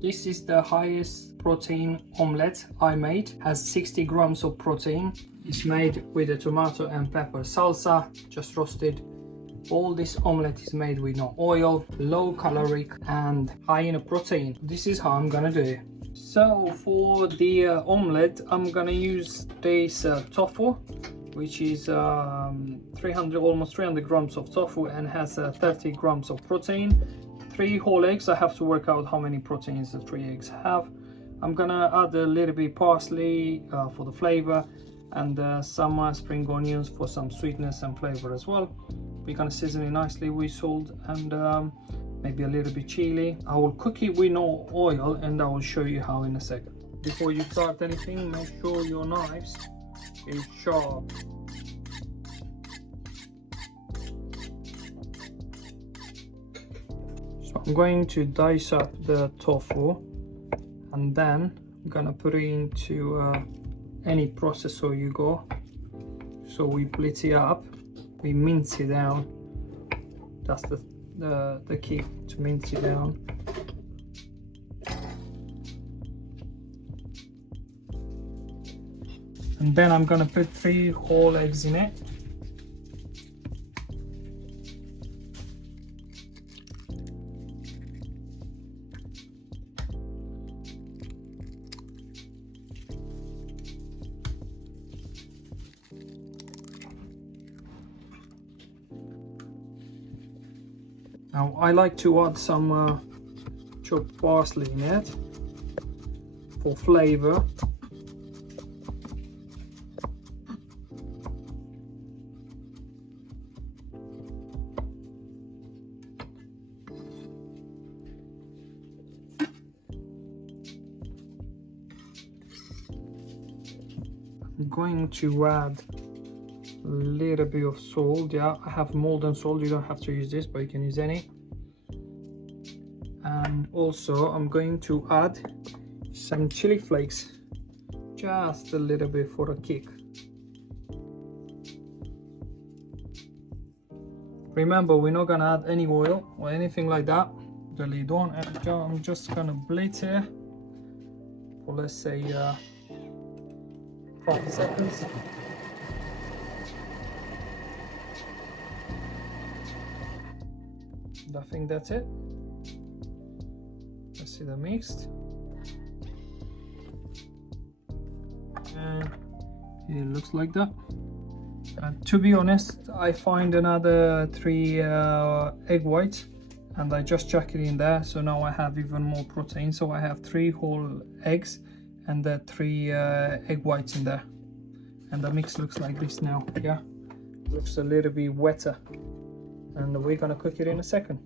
This is the highest protein omelette I made. Has 60 grams of protein. It's made with a tomato and pepper salsa, just roasted. All this omelette is made with no oil, low caloric and high in protein. This is how I'm gonna do it. So for the omelette, I'm gonna use this tofu, which is almost 300 grams of tofu and has 30 grams of protein. 3 whole eggs. I have to work out how many proteins the 3 eggs have. I'm gonna add a little bit parsley for the flavor, and some spring onions for some sweetness and flavor as well. We're gonna season it nicely with salt and maybe a little bit chili. I will cook it with no oil and I will show you how in a second. Before you start anything, make sure your knives is sharp. So I'm going to dice up the tofu and then I'm gonna put it into any processor you go. So we blitz it up, we mince it down. That's the key, to mince it down. And then I'm gonna put 3 whole eggs in it. Now I like to add some chopped parsley in it for flavor. I'm going to add a little bit of salt. Yeah, I have molten salt. You don't have to use this, but you can use any. And also I'm going to add some chili flakes, just a little bit for a kick. Remember, we're not gonna add any oil or anything like that. The lid on, and I'm just gonna blitz here for, let's say, 5 seconds. I think that's it. Let's see the mixed. And it looks like that. To be honest, I find another 3 egg whites and I just chuck it in there, so now I have even more protein. So I have 3 whole eggs and the 3 egg whites in there, and the mix looks like this now. Yeah, looks a little bit wetter, and we're gonna cook it in a second.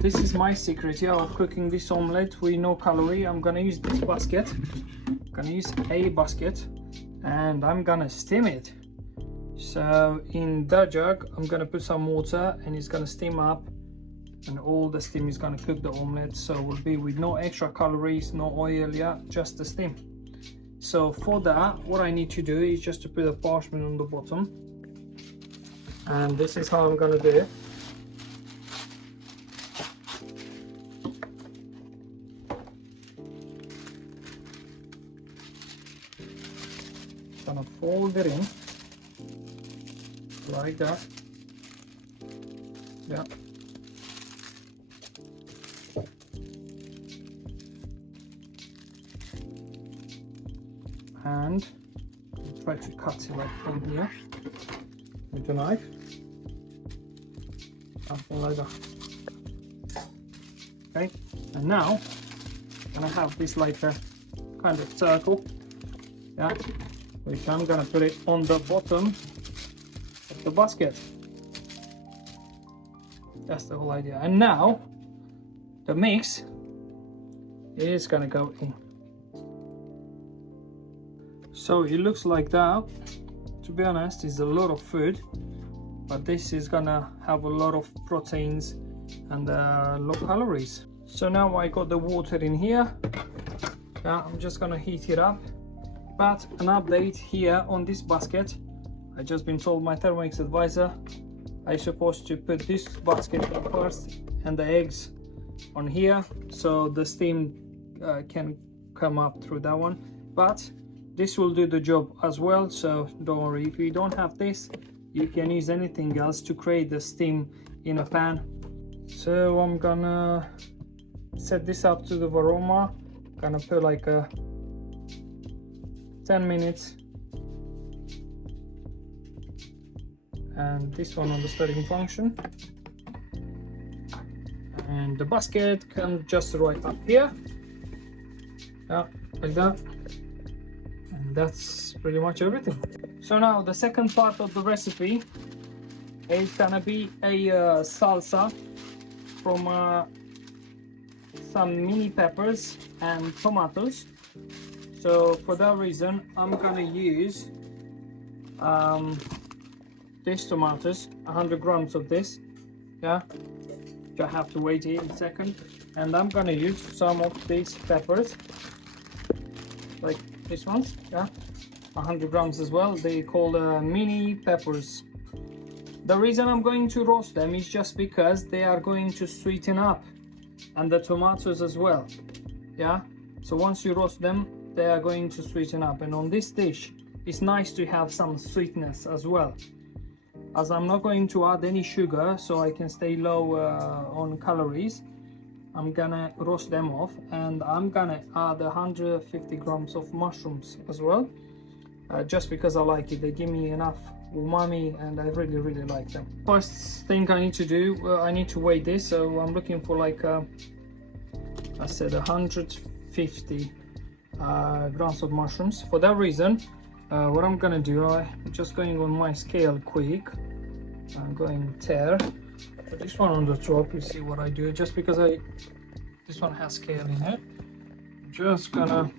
This is my secret here of cooking this omelette with no calorie. I'm gonna use this basket. I'm gonna use a basket and I'm gonna steam it. So in the jug I'm gonna put some water and it's gonna steam up, and all the steam is gonna cook the omelette. So it will be with no extra calories, no oil, yeah, just the steam. So for that, what I need to do is just to put a parchment on the bottom, and this is how I'm gonna do it. Gonna fold it in like that. Yeah. And try to cut it like from here with the knife. Something like that. Okay, and now I'm gonna have this like a kind of circle. Yeah. Which I'm gonna put it on the bottom of the basket. That's the whole idea. And now the mix is gonna go in. So it looks like that. To be honest, it's a lot of food, but this is gonna have a lot of proteins and low calories. So now I got the water in here. Yeah, I'm just gonna heat it up. But an update here on this basket, I just been told my Thermomix advisor I'm supposed to put this basket in first and the eggs on here, so the steam can come up through that one, but this will do the job as well, so don't worry. If you don't have this, you can use anything else to create the steam in a pan. So I'm gonna set this up to the varoma. Gonna put like a 10 minutes, and this one on the stirring function, and the basket comes just right up here, yeah, like that. And that's pretty much everything. So now the second part of the recipe is gonna be a salsa from some mini peppers and tomatoes. So for that reason, I'm gonna use these tomatoes, 100 grams of this, yeah. You have to wait here a second. And I'm gonna use some of these peppers, like these ones, yeah, 100 grams as well. They call mini peppers. The reason I'm going to roast them is just because they are going to sweeten up, and the tomatoes as well, yeah. So once you roast them, they are going to sweeten up, and on this dish it's nice to have some sweetness as well. As I'm not going to add any sugar, so I can stay low on calories, I'm gonna roast them off, and I'm gonna add 150 grams of mushrooms as well, just because I like it. They give me enough umami, and I really like them. First thing I need to do, I need to weigh this, so I'm looking for like I said 150 grams of mushrooms. For that reason, what I'm gonna do, I'm just going on my scale quick. I'm going tear. Put this one on the top. You see what I do, just because this one has scale in it. I'm just gonna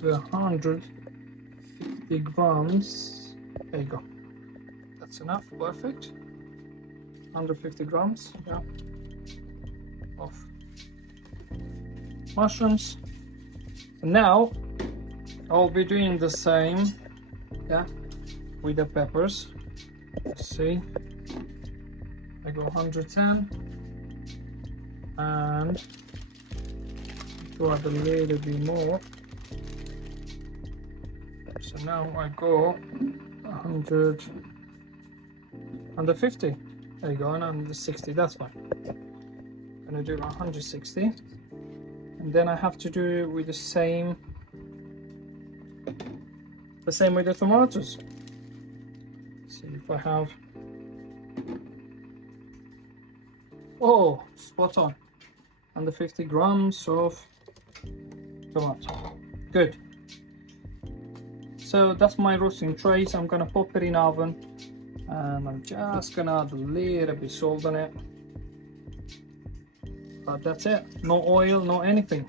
do 150 grams. There you go. That's enough. Perfect. 150 grams, yeah, of mushrooms. And now I'll be doing the same, yeah, with the peppers. Let's see, I go 110, and to add a little bit more. So now I go 100, 150. There you go, and 160. That's fine. I'm gonna do 160, and then I have to do with the same with the tomatoes. See if I have. Oh, spot on. 150 grams of tomato. Good. So that's my roasting trays. I'm gonna pop it in oven, and I'm just gonna add a little bit salt on it. But that's it. No oil, no anything.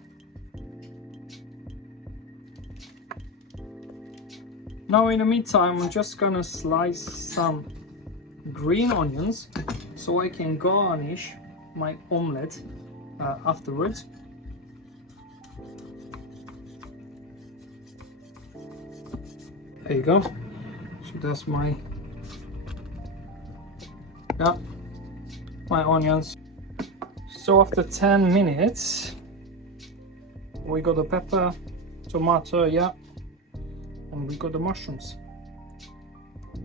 Now in the meantime, I'm just gonna slice some green onions so I can garnish my omelette afterwards. There you go. So that's my onions. So after 10 minutes, we got the pepper, tomato, yeah, and we got the mushrooms.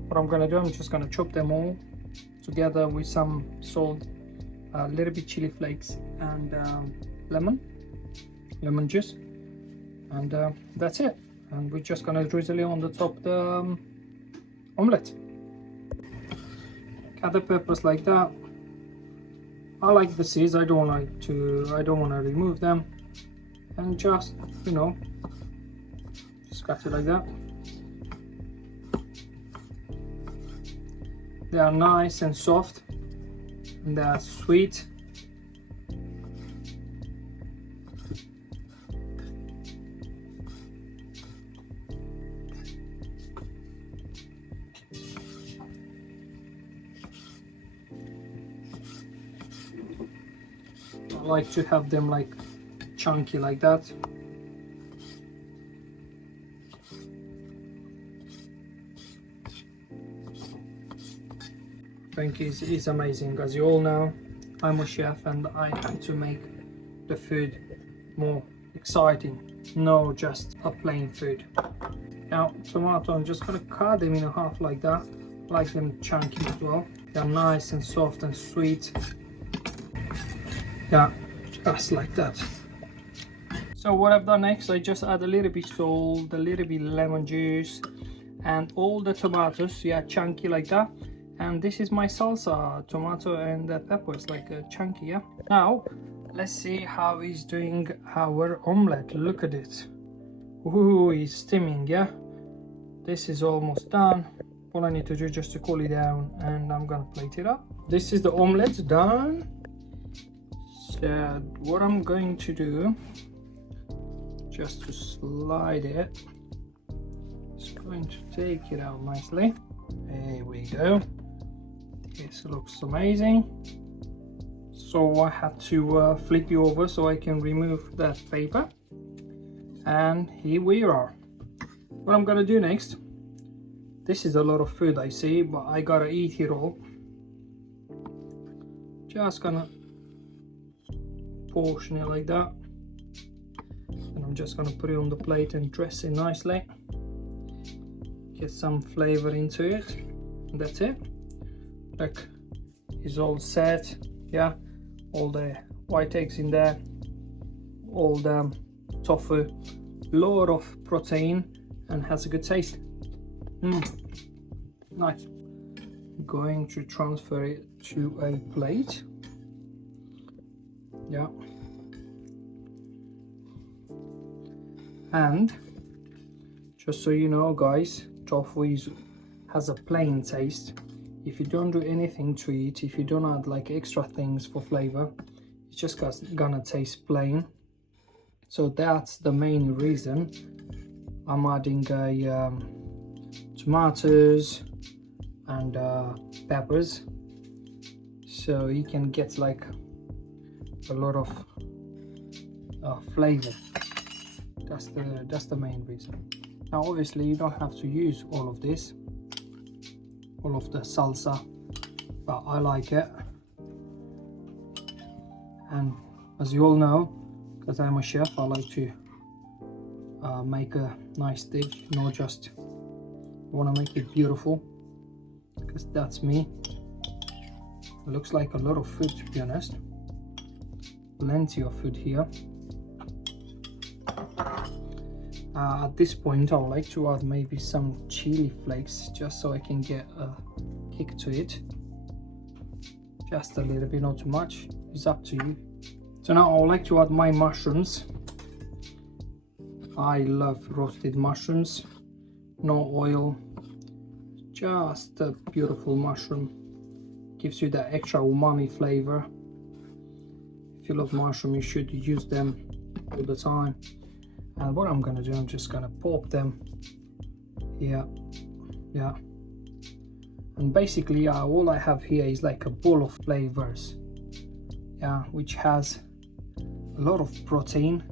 What I'm gonna do, I'm just gonna chop them all together with some salt, a little bit chili flakes, and lemon juice, and that's it. And we're just gonna drizzle it on the top the omelette. Cut the peppers like that. I like the seeds. I don't want to remove them, and just, you know, just cut it like that. They are nice and soft, and they are sweet. I like to have them like chunky like that. I think it's amazing. As you all know, I'm a chef, and I have to make the food more exciting, no just a plain food. Now tomato, I'm just gonna cut them in half like that. I like them chunky as well. They're nice and soft and sweet. Yeah, just like that. So what I've done next, I just add a little bit salt, a little bit lemon juice, and all the tomatoes, yeah, chunky like that. And this is my salsa, tomato and peppers, like chunky, yeah. Now let's see how he's doing our omelette. Look at it. Ooh, he's steaming, yeah. This is almost done. All I need to do is just to cool it down, and I'm gonna plate it up. This is the omelette done. So what I'm going to do, just to slide it, just going to take it out nicely. There we go. This looks amazing. So I have to flip you over so I can remove that paper. And here we are. What I'm gonna do next, this is a lot of food I see, but I gotta eat it all. Just gonna portion it like that. And I'm just gonna put it on the plate and dress it nicely. Get some flavor into it. And that's it. Look, it's all set, yeah. All the white eggs in there, all the tofu, lot of protein, and has a good taste. Nice. Going to transfer it to a plate. Yeah. And just so you know, guys, tofu has a plain taste. If you don't do anything to it, if you don't add like extra things for flavor, it's just gonna taste plain. So that's the main reason I'm adding tomatoes and peppers, so you can get like a lot of flavor. That's the main reason. Now obviously you don't have to use all of this, all of the salsa, but I like it. And as you all know, because I'm a chef, I like to make a nice dish, not just want to make it beautiful, because that's me. It looks like a lot of food, to be honest. Plenty of food here. At this point I would like to add maybe some chili flakes, just so I can get a kick to it. Just a little bit, not too much, it's up to you. So now I would like to add my mushrooms. I love roasted mushrooms, no oil, just a beautiful mushroom. Gives you that extra umami flavor. If you love mushroom, you should use them all the time. And what I'm gonna do, I'm just gonna pop them here, yeah. And basically all I have here is like a bowl of flavors, yeah, which has a lot of protein,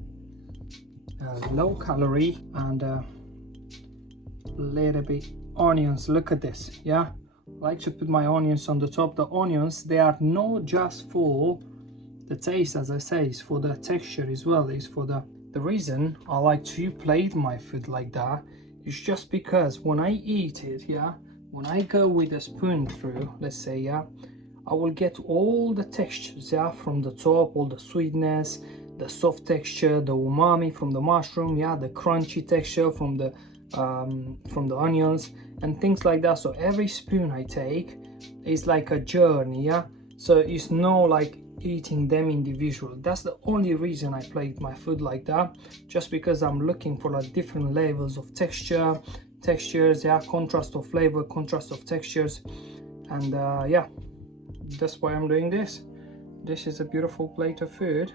low calorie, and a little bit onions. Look at this, yeah. I like to put my onions on the top. The onions, they are not just for the taste, as I say, it's for the texture as well. It's for the reason I like to plate my food like that is just because when I eat it, yeah, when I go with a spoon through, let's say, yeah, I will get all the textures, yeah, from the top, all the sweetness, the soft texture, the umami from the mushroom, yeah, the crunchy texture from the onions and things like that. So every spoon I take is like a journey, yeah. So it's no like eating them individual. That's the only reason I plate my food like that, just because I'm looking for like different levels of textures, yeah, contrast of flavor, contrast of textures, and yeah, that's why I'm doing this. This is a beautiful plate of food.